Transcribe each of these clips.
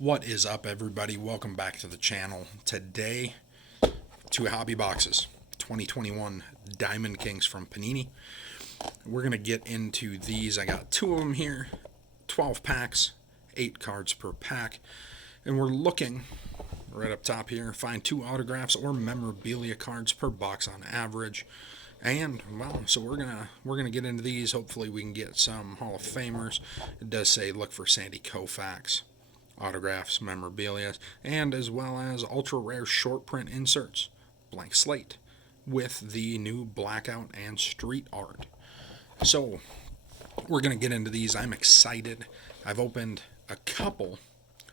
What is up, everybody? Welcome back to the channel. Today, two hobby boxes, 2021 Diamond Kings from Panini. We're going to get into these. I got two of them here, 12 packs, 8 cards per pack. And we're looking, right up top here, find 2 autographs or memorabilia cards per box on average. And, well, so we're gonna get into these. Hopefully we can get some Hall of Famers. It does say look for Sandy Koufax autographs, memorabilia, and as well as ultra rare short print inserts, blank slate, with the new blackout and street art. So we're going to get into these. I'm excited. I've opened a couple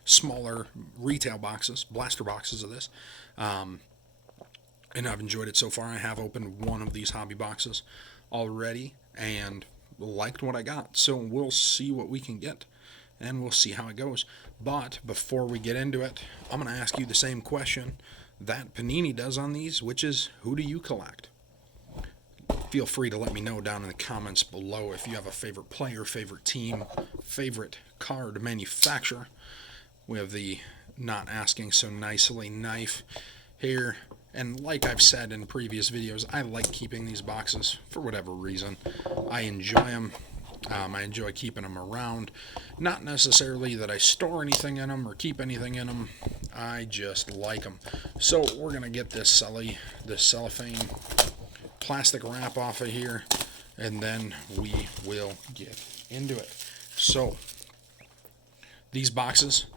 smaller retail boxes, blaster boxes of this, and I've enjoyed it so far. I have opened one of these hobby boxes already and liked what I got. So we'll see what we can get and we'll see how it goes. But before we get into it, I'm going to ask you the same question that Panini does on these, which is, who do you collect? Feel free to let me know down in the comments below if you have a favorite player, favorite team, favorite card manufacturer. We have the not asking so nicely knife here. And like I've said in previous videos, I like keeping these boxes for whatever reason. I enjoy them. I enjoy keeping them around. Not necessarily that I store anything in them or keep anything in them. I just like them. So we're going to get this cellophane plastic wrap off of here, and then we will get into it. So these boxes,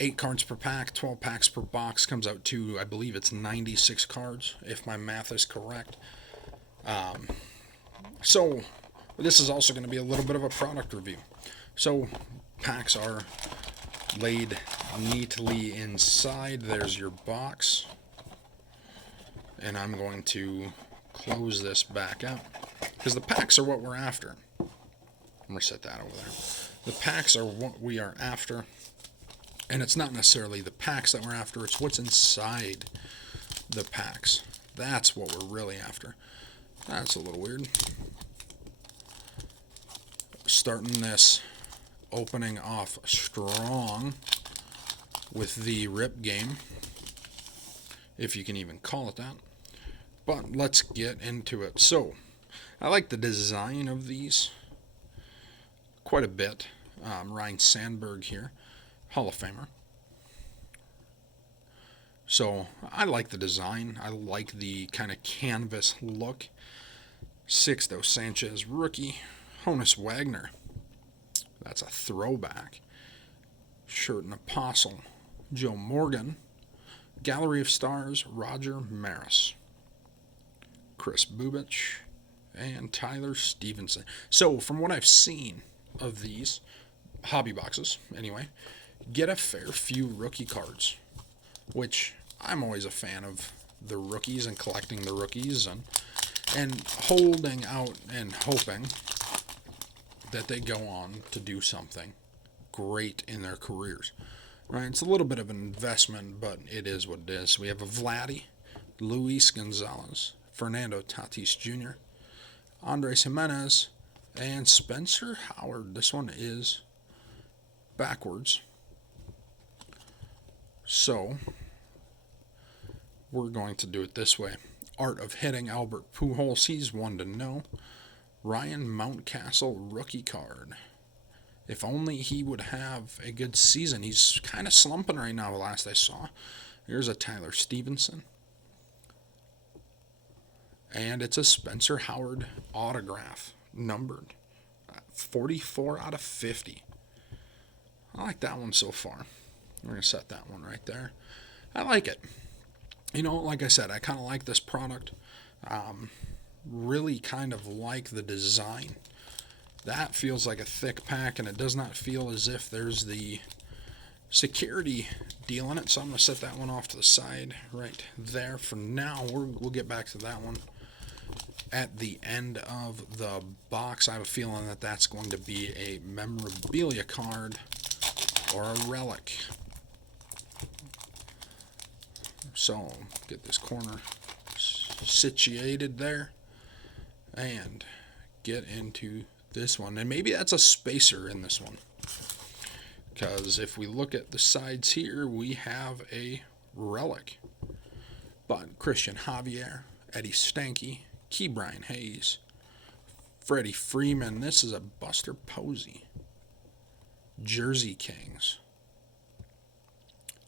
8 cards per pack, 12 packs per box, comes out to, I believe it's 96 cards, if my math is correct. So this is also going to be a little bit of a product review. So packs are laid neatly inside. There's your box. And I'm going to close this back up because the packs are what we're after. I'm going to set that over there. The packs are what we are after. And it's not necessarily the packs that we're after, it's what's inside the packs. That's what we're really after. That's a little weird. Starting this opening off strong with the rip game, if you can even call it that. But let's get into it. So I like the design of these quite a bit. Ryan Sandberg here, Hall of Famer. So I like the design. I like the kind of canvas look. Sixto Sanchez, rookie. Honus Wagner. That's a throwback. Shirt and Apostle. Joe Morgan. Gallery of Stars, Roger Maris. Chris Bubich. And Tyler Stevenson. So from what I've seen of these hobby boxes, anyway, get a fair few rookie cards, which I'm always a fan of the rookies and collecting the rookies and holding out and hoping that they go on to do something great in their careers. Right? It's a little bit of an investment, but it is what it is. We have a Vladdy, Luis Gonzalez, Fernando Tatis Jr., Andres Jimenez, and Spencer Howard. This one is backwards. So we're going to do it this way. Art of Hitting, Albert Pujols. He's one to know. Ryan Mountcastle rookie card. If only he would have a good season. He's kind of slumping right now, the last I saw. Here's a Tyler Stevenson. And it's a Spencer Howard autograph, numbered. 44 out of 50. I like that one so far. We're going to set that one right there. I like it. You know, like I said, I kind of like this product. Really kind of like the design. That feels like a thick pack, and it does not feel as if there's the security deal in it. So I'm going to set that one off to the side right there. For now, we'll get back to that one at the end of the box. I have a feeling that that's going to be a memorabilia card or a relic. So get this corner situated there and get into this one. And maybe that's a spacer in this one. because if we look at the sides here, we have a relic. But Christian Javier, Eddie Stanky, Ke'Bryan Hayes, Freddie Freeman. This is a Buster Posey. Jersey Kings.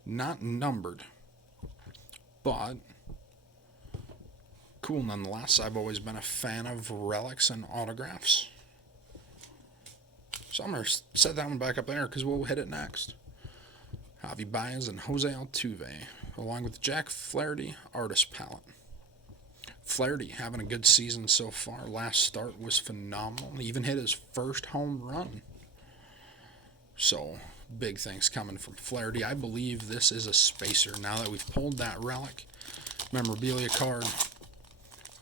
Not numbered, but cool nonetheless. I've always been a fan of relics and autographs. So I'm going to set that one back up there because we'll hit it next. Javi Baez and Jose Altuve, along with Jack Flaherty, Artist Palette. Flaherty having a good season so far. Last start was phenomenal. He even hit his first home run. So, big things coming from Flaherty. I believe this is a spacer. Now that we've pulled that relic memorabilia card,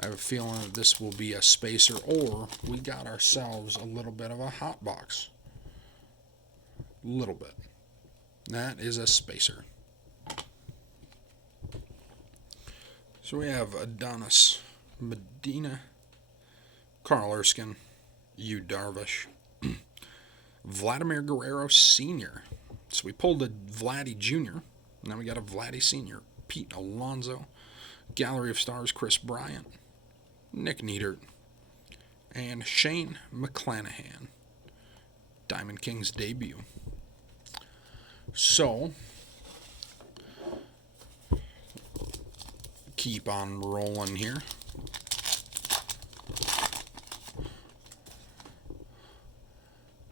I have a feeling that this will be a spacer, or we got ourselves a little bit of a hot box. Little bit. That is a spacer. So we have Adonis Medina, Carl Erskine, Yu Darvish, Vladimir Guerrero Sr. So we pulled a Vladdy Jr. Now we got a Vladdy Sr. Pete Alonso, Gallery of Stars Chris Bryant, Nick Neidert, and Shane McClanahan. Diamond Kings debut. So, keep on rolling here.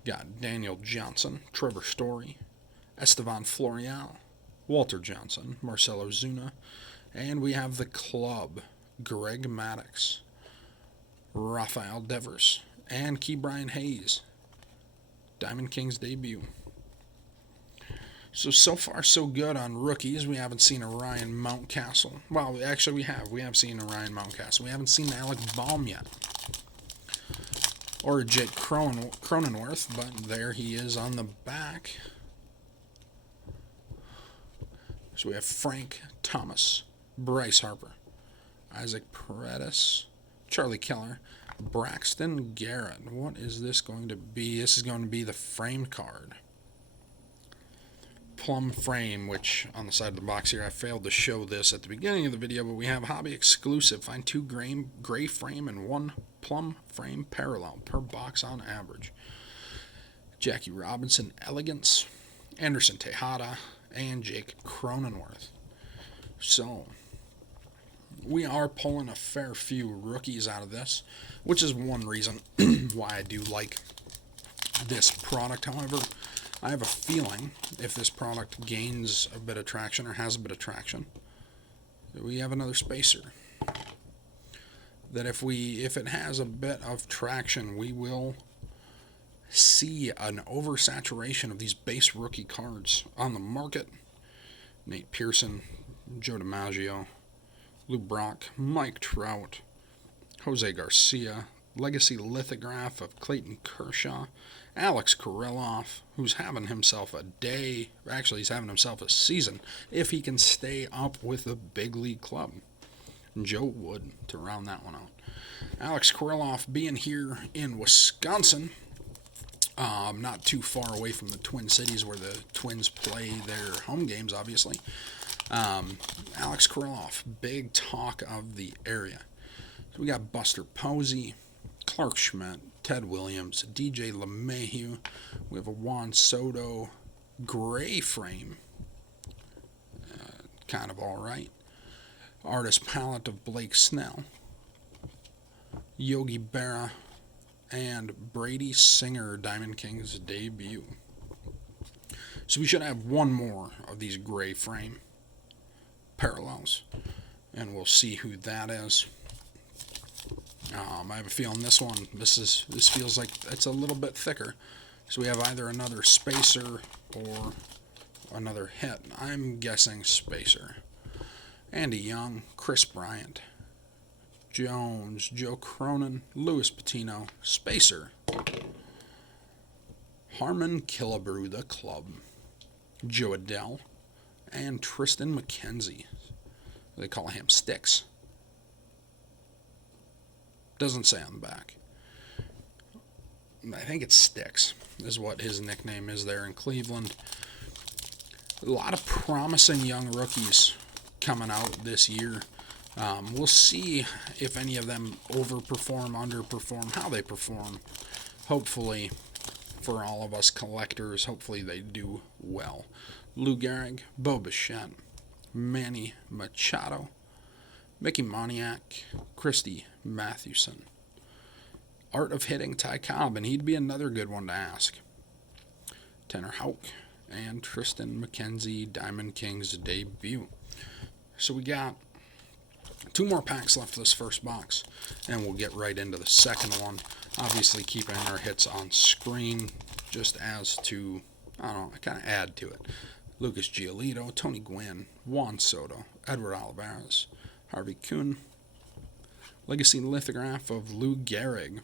Got Daniel Johnson, Trevor Story, Estevan Florial, Walter Johnson, Marcelo Zuna, and we have the club, Greg Maddux, Rafael Devers, and Ke'Bryan Hayes. Diamond Kings debut. So far, so good on rookies. We haven't seen a Ryan Mountcastle. Well, actually, we have. We have seen a Ryan Mountcastle. We haven't seen Alec Baum yet. Or Jake Cronenworth, but there he is on the back. So we have Frank Thomas, Bryce Harper, Isaac Paredes, Charlie Keller, Braxton Garrett. What is this going to be? This is going to be the framed card. Plum frame, which on the side of the box here, I failed to show this at the beginning of the video, but we have hobby exclusive. Find 2 gray frame and 1 plum frame parallel per box on average. Jackie Robinson, Elegance, Anderson Tejada, and Jake Cronenworth. So, we are pulling a fair few rookies out of this, which is one reason why I do like this product. However, I have a feeling if this product gains a bit of traction or has a bit of traction, that we have another spacer. That if it has a bit of traction, we will see an oversaturation of these base rookie cards on the market. Nate Pearson, Joe DiMaggio, Lou Brock, Mike Trout, Jose Garcia, Legacy Lithograph of Clayton Kershaw, Alex Kirilloff, who's having himself a day, actually he's having himself a season, if he can stay up with the big league club. Joe Wood to round that one out. Alex Kirilloff being here in Wisconsin, not too far away from the Twin Cities where the Twins play their home games, obviously. Alex Kirilloff, big talk of the area. So we got Buster Posey, Clark Schmidt, Ted Williams, DJ LeMahieu. We have a Juan Soto gray frame. Kind of alright. Artist palette of Blake Snell, Yogi Berra, and Brady Singer, Diamond Kings debut. So we should have one more of these gray frame parallels, and we'll see who that is. I have a feeling this feels like it's a little bit thicker. So we have either another spacer or another hit. I'm guessing spacer. Andy Young, Chris Bryant, Jones, Joe Cronin, Louis Patino, spacer. Harmon Killebrew, the club, Joe Adele, and Tristan McKenzie. They call him Sticks. Doesn't say on the back. I think it's Sticks is what his nickname is there in Cleveland. A lot of promising young rookies coming out this year. We'll see if any of them overperform, underperform, how they perform. Hopefully, for all of us collectors, hopefully they do well. Lou Gehrig, Bo Bichette, Manny Machado, Mickey Moniak, Christy Mathewson. Art of Hitting, Ty Cobb, and he'd be another good one to ask. Tanner Houck and Tristan McKenzie, Diamond Kings debut. So we got 2 more packs left of this first box, and we'll get right into the second one. Obviously keeping our hits on screen just as to, I don't know, I kind of add to it. Lucas Giolito, Tony Gwynn, Juan Soto, Edward Olivares, Harvey Kuhn. Legacy lithograph of Lou Gehrig,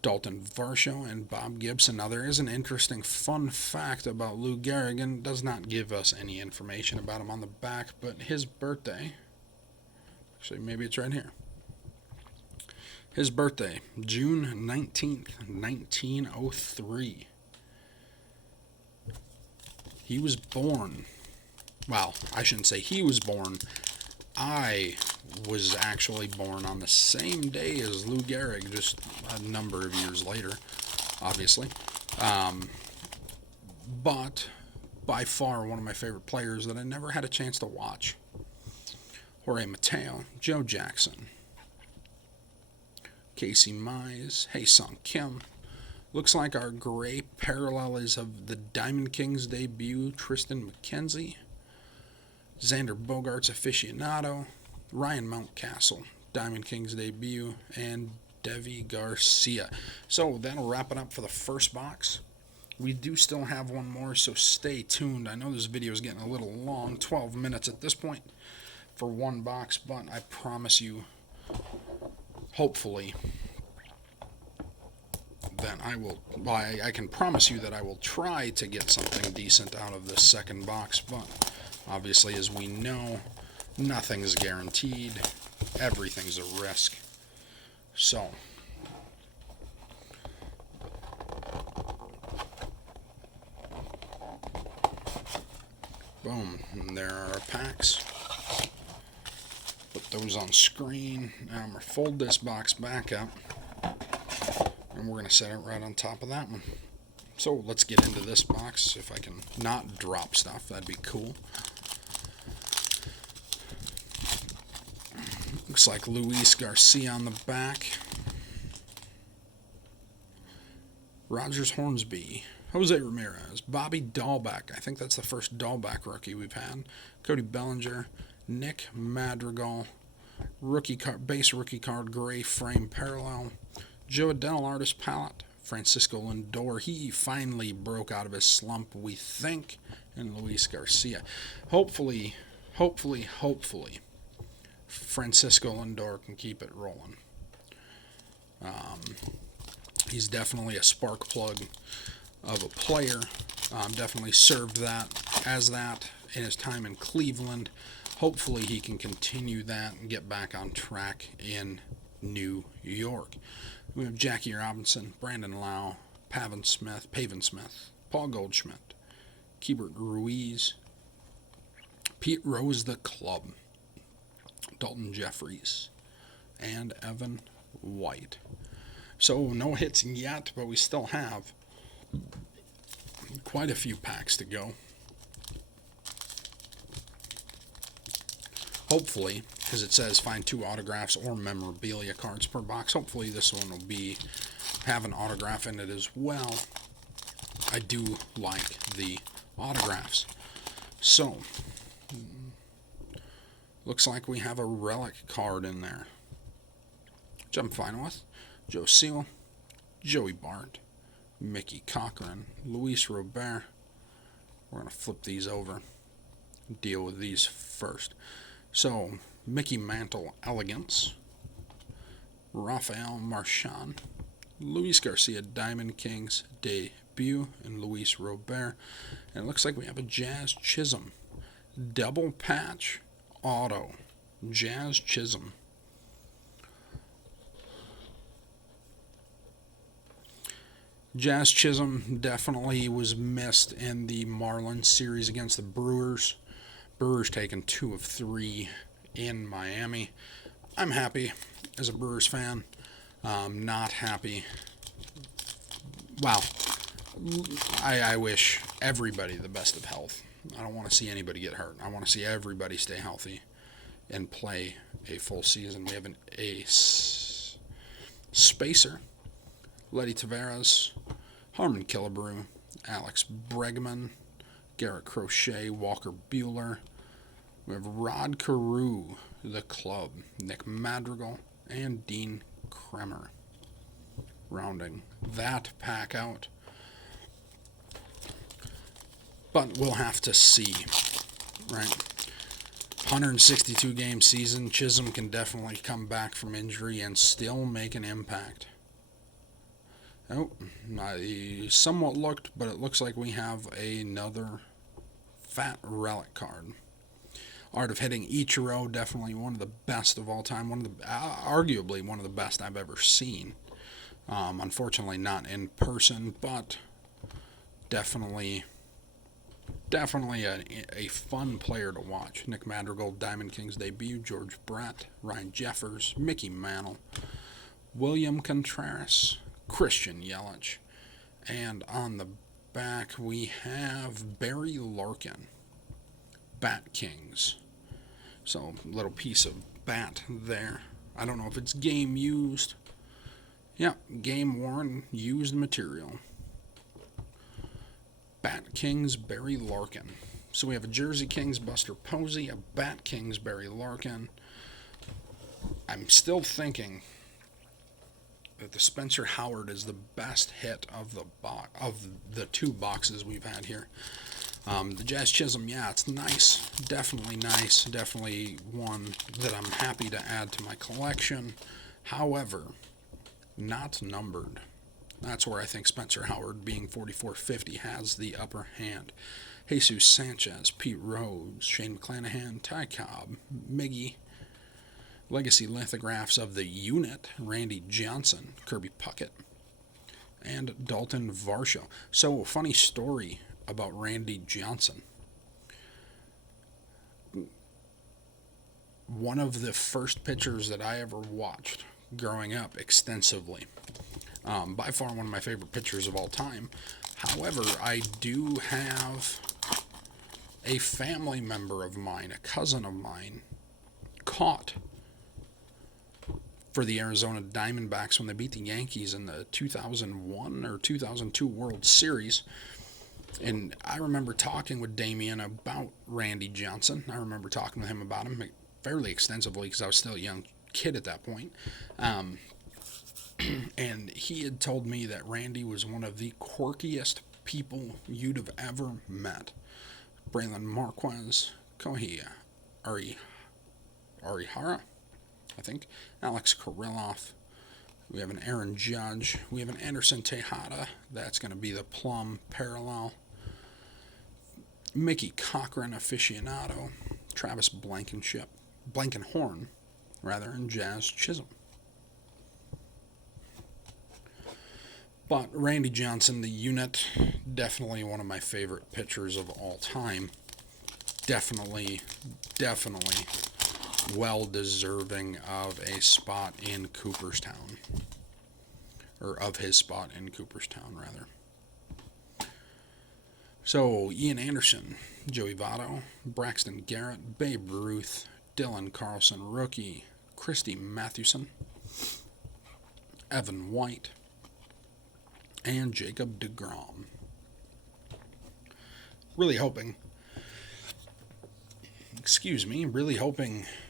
Dalton Varsho, and Bob Gibson. Now, there is an interesting fun fact about Lou Gehrig, and it does not give us any information about him on the back, but his birthday, actually, maybe it's right here. His birthday, June 19th, 1903. He was born, well, I shouldn't say he was born. I was actually born on the same day as Lou Gehrig, just a number of years later, obviously. But by far one of my favorite players that I never had a chance to watch. Jorge Mateo, Joe Jackson, Casey Mize, Hae-Sung Kim. Looks like our gray parallel is of the Diamond Kings debut, Tristan McKenzie, Xander Bogaerts aficionado, Ryan Mountcastle, Diamond Kings debut, and Devi Garcia. So that'll wrap it up for the first box. We do still have one more, so stay tuned. I know this video is getting a little long, 12 minutes at this point for one box, but I promise you, hopefully, that I will, well, I can promise you that I will try to get something decent out of this second box, but obviously, as we know, nothing's guaranteed. Everything's a risk. So, boom, and there are our packs. Put those on screen. Now I'm going to fold this box back up, and we're going to set it right on top of that one. So let's get into this box. If I can not drop stuff, that'd be cool. Looks like Luis Garcia on the back. Rogers Hornsby, Jose Ramirez, Bobby Dahlbeck. I think that's the first Dahlbeck rookie we've had. Cody Bellinger, Nick Madrigal, rookie card, base rookie card, gray frame parallel. Joe Adell, artist palette. Francisco Lindor, he finally broke out of his slump, we think. And Luis Garcia. Hopefully, Francisco Lindor can keep it rolling. He's definitely a spark plug of a player. Definitely served that as that in his time in Cleveland. Hopefully he can continue that and get back on track in New York. We have Jackie Robinson, Brandon Lau, Pavin Smith, Paul Goldschmidt, Keibert Ruiz, Pete Rose the Club, Dalton Jeffries, and Evan White. So no hits yet, but we still have quite a few packs to go. Hopefully, because it says find 2 autographs or memorabilia cards per box, hopefully this one will have an autograph in it as well. I do like the autographs. So, looks like we have a relic card in there, which I'm fine with. Joe Seal, Joey Bart, Mickey Cochran, Luis Robert. We're going to flip these over, deal with these first. So, Mickey Mantle Elegance, Rafael Marchand, Luis Garcia Diamond Kings debut, and Luis Robert. And it looks like we have a Jazz Chisholm double patch auto. Jazz Chisholm. Jazz Chisholm definitely was missed in the Marlins series against the Brewers. Brewers taking 2 of 3 in Miami. I'm happy as a Brewers fan. Not happy. Well, I wish everybody the best of health. I don't want to see anybody get hurt. I want to see everybody stay healthy and play a full season. We have an ace Spacer, Letty Tavares, Harmon Killebrew, Alex Bregman, Garrett Crochet, Walker Buehler. We have Rod Carew, the club, Nick Madrigal, and Dean Kremer. Rounding that pack out. But we'll have to see, right? 162 game season. Chisholm can definitely come back from injury and still make an impact. Oh, I somewhat looked, but it looks like we have another fat relic card. Art of Hitting Ichiro, definitely one of the best of all time. Arguably one of the best I've ever seen. Unfortunately, not in person, but definitely a fun player to watch. Nick Madrigal, Diamond Kings debut, George Brett, Ryan Jeffers, Mickey Mantle, William Contreras, Christian Yelich, and on the back we have Barry Larkin, Bat Kings. So, little piece of bat there. I don't know if it's game used. Yeah, game worn, used material. Bat Kings, Barry Larkin. So we have a Jersey Kings, Buster Posey, a Bat Kings, Barry Larkin. I'm still thinking that the Spencer Howard is the best hit of the 2 boxes we've had here. The Jazz Chisholm, yeah, it's nice. Definitely nice. Definitely one that I'm happy to add to my collection. However, not numbered. That's where I think Spencer Howard, being 4450, has the upper hand. Jesus Sanchez, Pete Rose, Shane McClanahan, Ty Cobb, Miggy. Legacy lithographs of the unit, Randy Johnson, Kirby Puckett, and Dalton Varsho. So, funny story about Randy Johnson. One of the first pitchers that I ever watched growing up extensively. By far one of my favorite pitchers of all time. However, I do have a family member of mine, a cousin of mine, caught for the Arizona Diamondbacks when they beat the Yankees in the 2001 or 2002 World Series. And I remember talking with Damien about Randy Johnson. I remember talking with him about him fairly extensively because I was still a young kid at that point. And he had told me that Randy was one of the quirkiest people you'd have ever met. Braylon Marquez, Kohei Arihara, I think, Alex Kirilloff. We have an Aaron Judge. We have an Anderson Tejada. That's going to be the plum parallel. Mickey Cochran, aficionado. Travis Blankenhorn, and Jazz Chisholm. But Randy Johnson, the unit, definitely one of my favorite pitchers of all time. Definitely well deserving of a spot in Cooperstown. Or of his spot in Cooperstown, rather. So, Ian Anderson, Joey Votto, Braxton Garrett, Babe Ruth, Dylan Carlson, rookie, Christy Mathewson, Evan White, and Jacob deGrom. Really hoping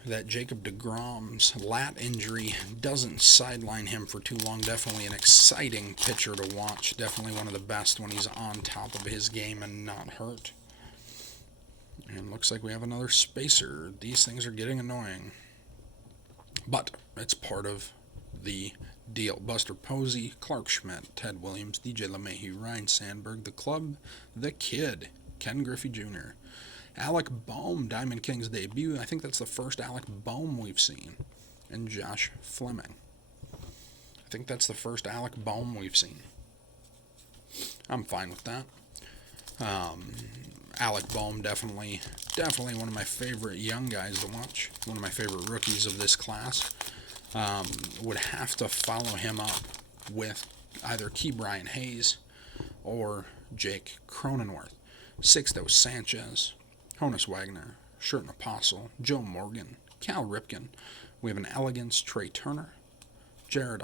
that Jacob deGrom's lat injury doesn't sideline him for too long. Definitely an exciting pitcher to watch. Definitely one of the best when he's on top of his game and not hurt. And looks like we have another spacer. These things are getting annoying. But it's part of the deal. Buster Posey, Clark Schmidt, Ted Williams, DJ LeMahieu, Ryan Sandberg, the club, the kid, Ken Griffey Jr., Alec Boehm, Diamond Kings debut. I think that's the first Alec Boehm we've seen. And Josh Fleming. I think that's the first Alec Boehm we've seen. I'm fine with that. Alec Bohm, definitely one of my favorite young guys to watch. One of my favorite rookies of this class. Would have to follow him up with either Ke'Bryan Hayes or Jake Cronenworth. Sixto Sanchez, Honus Wagner, Sherten Apostle, Joe Morgan, Cal Ripken. We have an Elegance Trey Turner, Jared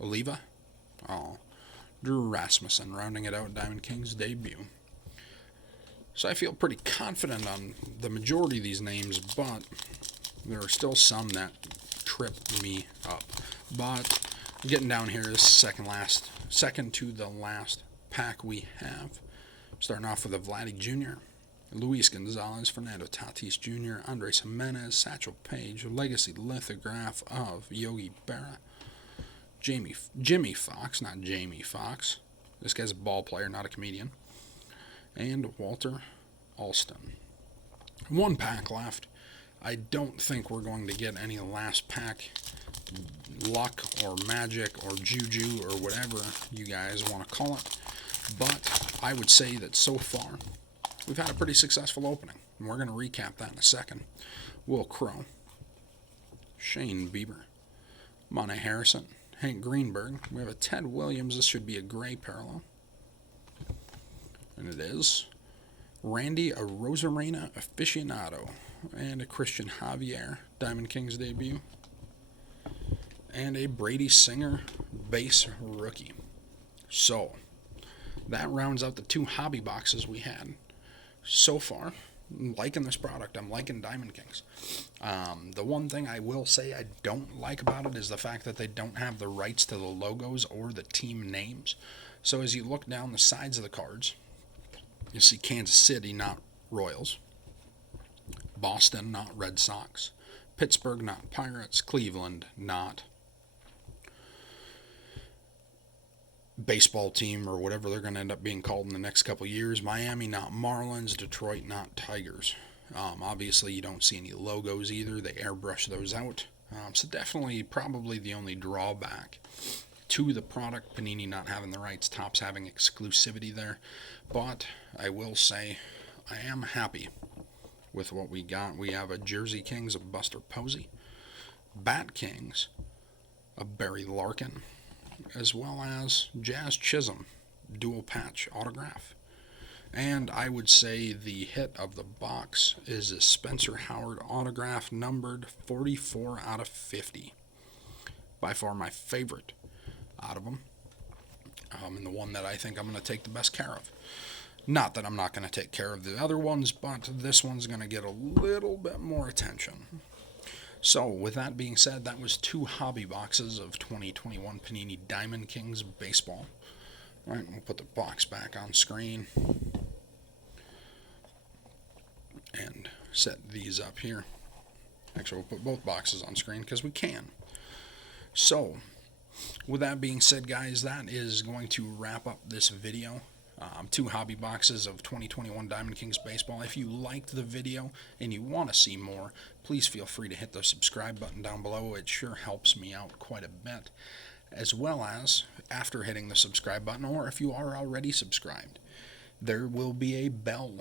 Oliva, Drew Rasmussen, rounding it out, Diamond Kings debut. So I feel pretty confident on the majority of these names, but there are still some that trip me up. But getting down here is second to the last pack we have. Starting off with a Vladdy Jr., Luis Gonzalez, Fernando Tatis Jr., Andres Jimenez, Satchel Paige, Legacy Lithograph of Yogi Berra, Jimmy Fox, not Jamie Fox. This guy's a ball player, not a comedian. And Walter Alston. One pack left. I don't think we're going to get any last pack luck or magic or juju or whatever you guys want to call it. But I would say that so far we've had a pretty successful opening. And we're going to recap that in a second. Will Crow, Shane Bieber, Monte Harrison, Hank Greenberg. We have a Ted Williams. This should be a gray parallel. And it is. Randy Arozarena Aficionado. And a Christian Javier, Diamond Kings debut. And a Brady Singer base rookie. So, that rounds out the 2 hobby boxes we had so far. I'm liking this product. I'm liking Diamond Kings. The one thing I will say I don't like about it is the fact that they don't have the rights to the logos or the team names. So as you look down the sides of the cards, you see Kansas City, not Royals. Boston, not Red Sox. Pittsburgh, not Pirates. Cleveland, not baseball team or whatever they're going to end up being called in the next couple years. Miami, not Marlins. Detroit, not Tigers. Obviously, you don't see any logos either. They airbrush those out. So definitely probably the only drawback to the product, Panini not having the rights, Topps having exclusivity there. But I will say I am happy with what we got. We have a Jersey Kings of Buster Posey, Bat Kings of Barry Larkin, as well as Jazz Chisholm dual patch autograph. And I would say the hit of the box is a Spencer Howard autograph numbered 44 out of 50. By far my favorite out of them. And the one that I think I'm going to take the best care of. Not that I'm not going to take care of the other ones, but this one's going to get a little bit more attention. So, with that being said, that was 2 hobby boxes of 2021 Panini Diamond Kings Baseball. All right, we'll put the box back on screen and set these up here. Actually, we'll put both boxes on screen because we can. So, with that being said, guys, that is going to wrap up this video. 2 hobby boxes of 2021 Diamond Kings Baseball. If you liked the video and you want to see more, please feel free to hit the subscribe button down below. It sure helps me out quite a bit. As well as, after hitting the subscribe button, or if you are already subscribed, there will be a bell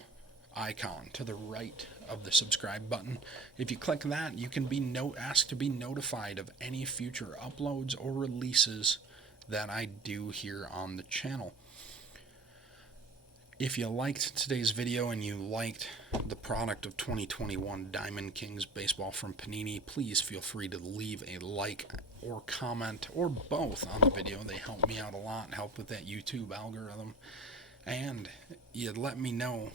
icon to the right of the subscribe button. If you click that, you can be asked to be notified of any future uploads or releases that I do here on the channel. If you liked today's video and you liked the product of 2021 Diamond Kings Baseball from Panini, please feel free to leave a like or comment or both on the video. They help me out a lot and help with that YouTube algorithm. And you let me know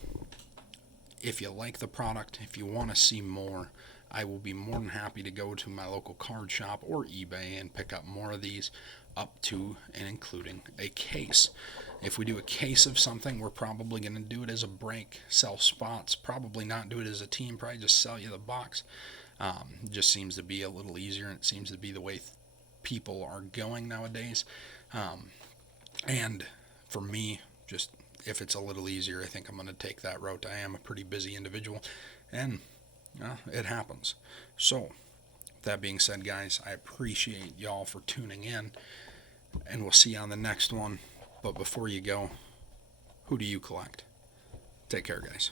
if you like the product, if you want to see more. I will be more than happy to go to my local card shop or eBay and pick up more of these, up to and including a case. If we do a case of something, we're probably going to do it as a break, sell spots, probably not do it as a team, probably just sell you the box. It just seems to be a little easier, and it seems to be the way people are going nowadays. And for me, just if it's a little easier, I think I'm going to take that route. I am a pretty busy individual, and it happens. So, that being said, guys, I appreciate y'all for tuning in. and we'll see you on the next one. But before you go, who do you collect? Take care, guys.